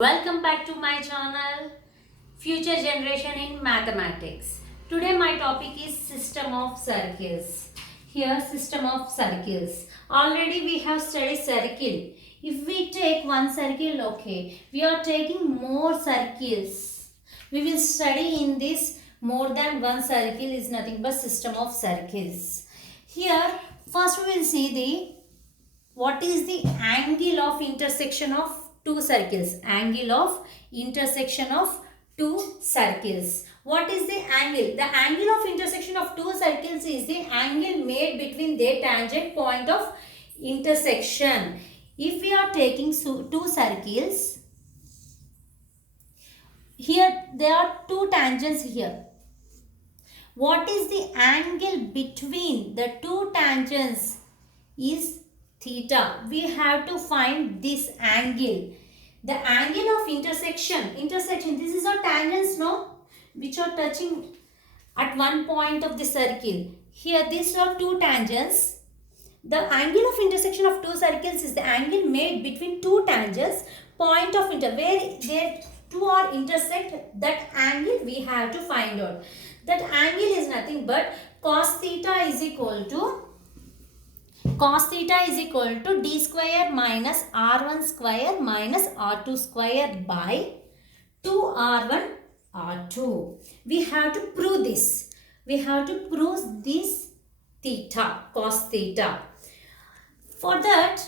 Welcome back to my channel Future Generation in Mathematics. Today my topic is system of circles. Here system of circles. Already we have studied circle. If we take one circle, okay, we are taking more circles. We will study in this more than one circle is nothing but system of circles. Here first we will see the what is the angle of intersection of two circles? Angle of intersection of two circles. What is the angle? The angle of intersection of two circles is the angle made between their tangent point of intersection. If we are taking two circles, here there are two tangents here. What is the angle between the two tangents is theta. We have to find this angle. The angle of intersection, this is our tangents, no? Which are touching at one point of the circle. Here these are two tangents. The angle of intersection of two circles is the angle made between two tangents, point of where they two are intersect, that angle we have to find out. That angle is nothing but cos theta is equal to d square minus r1 square minus r2 square by 2r1 r2. We have to prove this. We have to prove this theta, cos theta. For that,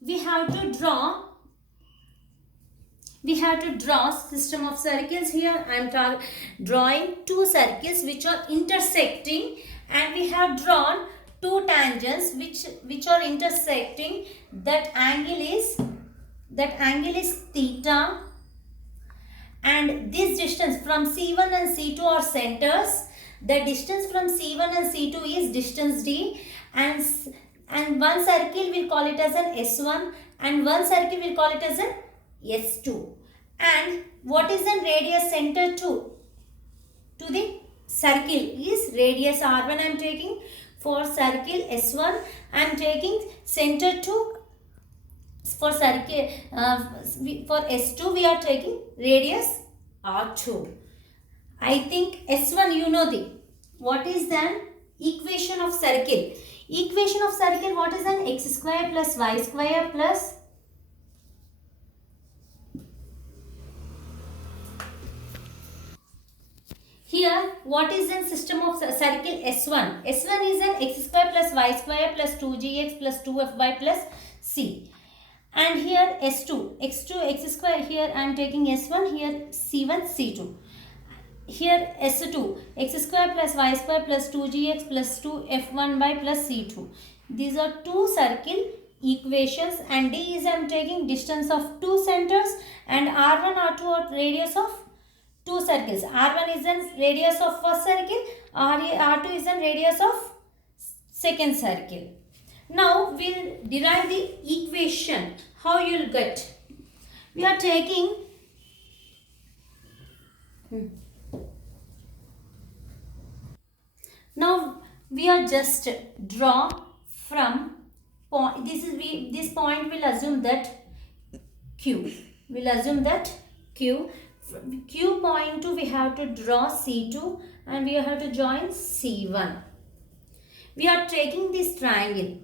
we have to draw system of circles. Here I am drawing two circles which are intersecting, and we have drawn two tangents which are intersecting. That angle is theta, and this distance from C1 and C2 are centers. The distance from C1 and C2 is distance D, and one circle will call it as an S1 and one circle will call it as an S2. And what is the radius center to the circle is radius R1 I am taking. For circle S1 I am taking center to, for circle for S2 we are taking radius R2. I think S1 you know the what is then equation of circle. Equation of circle, what is an x square plus y square plus here what is the system of circle S1? S1 is an x square plus y square plus 2gx plus 2fy plus c. And here S2, x square, here I am taking S1, here C1, C2. Here S2, x square plus y square plus 2gx plus 2f1y plus c2. These are two circle equations, and d is I am taking distance of two centers, and r1, r2 are radius of two circles. R1 is the radius of first circle, R2 is the radius of second circle. Now we will derive the equation. How you will get? We are taking now we are just draw from point. This point will assume that Q. We'll assume that Q point 2 we have to draw C2 and we have to join C1. We are taking this triangle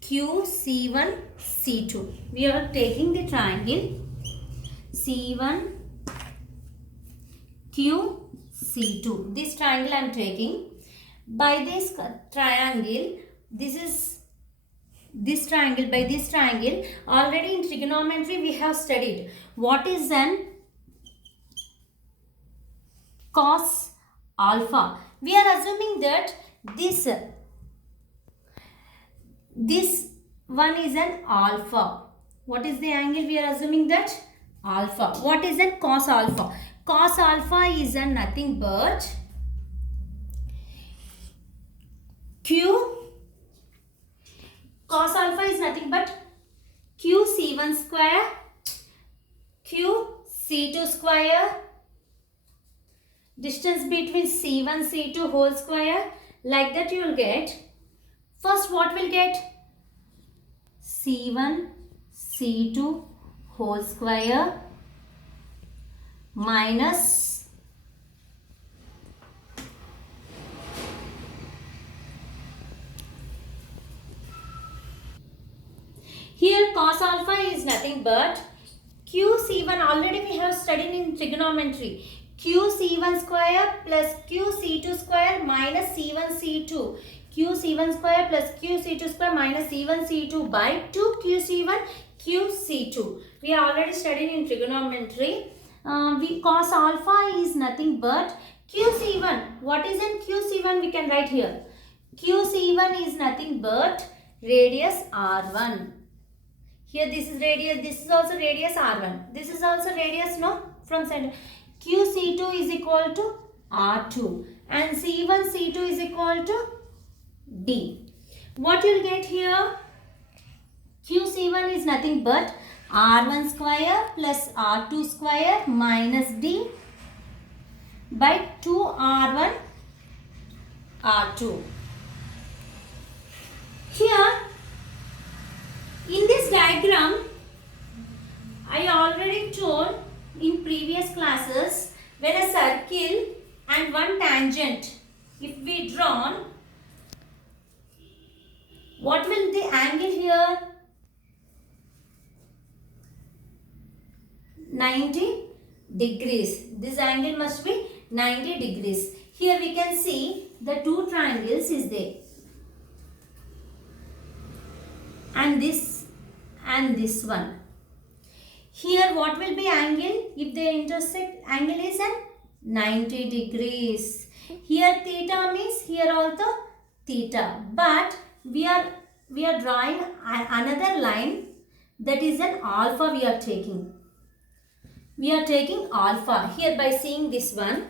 Q, C1, C2. We are taking the triangle C1, Q, C2. This triangle I am taking. By this triangle, by this triangle, already in trigonometry we have studied what is an cos alpha. We are assuming that this one is an alpha. What is the angle? We are assuming that alpha. What is an cos alpha? Cos alpha is a nothing but cos alpha is nothing but q c1 square q c2 square, distance between c1 c2 whole square. Like that you will get, first what will get c1 c2 whole square minus here cos alpha is nothing but QC1. Already we have studied in trigonometry. QC1 square plus QC2 square minus C1 C2. QC1 square plus QC2 square minus C1 C2 by 2 QC1 QC2. We already studied in trigonometry. Cos alpha is nothing but QC1. What is in QC1? We can write here. QC1 is nothing but radius R1. Here this is radius, this is also radius R1. This is also radius, no? From center. QC2 is equal to R2. And C1, C2 is equal to D. What you'll get here? QC1 is nothing but R1 square plus R2 square minus D by 2R1 R2. Here in this diagram, I already told in previous classes, when a circle and one tangent, if we drawn, what will the angle here? 90 degrees. This angle must be 90 degrees. Here we can see the two triangles is there. And this one. Here what will be angle? If they intersect, angle is at 90 degrees. Here theta means here also theta. But we are drawing another line, that is an alpha we are taking. We are taking alpha. Here by seeing this one,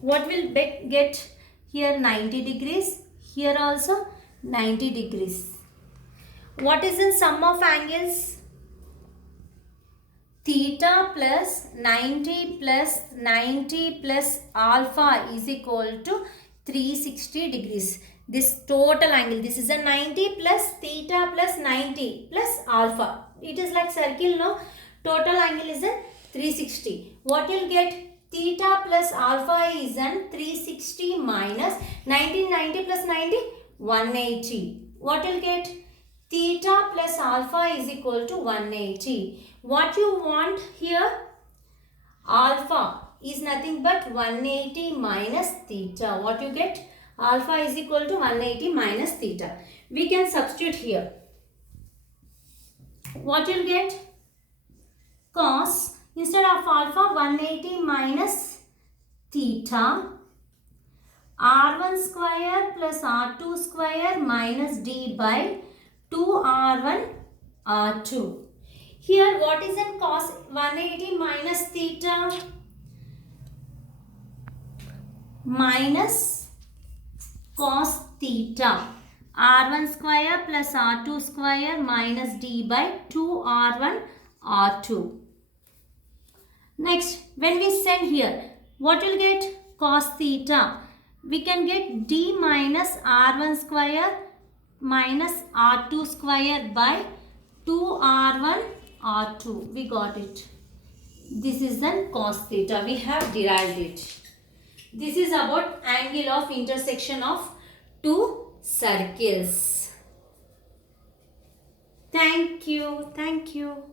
what will get here 90 degrees. Here also 90 degrees. What is in sum of angles? Theta plus 90 plus alpha is equal to 360 degrees. This total angle, this is a 90 plus theta plus 90 plus alpha. It is like circle, no? Total angle is a 360. What you'll get? Theta plus alpha is an 360 minus 90 plus 90, 180. What you'll get? Theta plus alpha is equal to 180. What you want here? Alpha is nothing but 180 minus theta. What you get? Alpha is equal to 180 minus theta. We can substitute here. What you'll get? Cos, instead of alpha, 180 minus theta. R1 square plus R2 square minus D by 2R1 R2. Here what is in cos 180 minus theta? Minus cos theta. R1 square plus R2 square minus D by 2R1 R2. Next, when we send here, what will get? Cos theta. We can get D minus R1 square minus R2 square by 2R1 R2. We got it. This is then cos theta. We have derived it. This is about angle of intersection of two circles. Thank you. Thank you.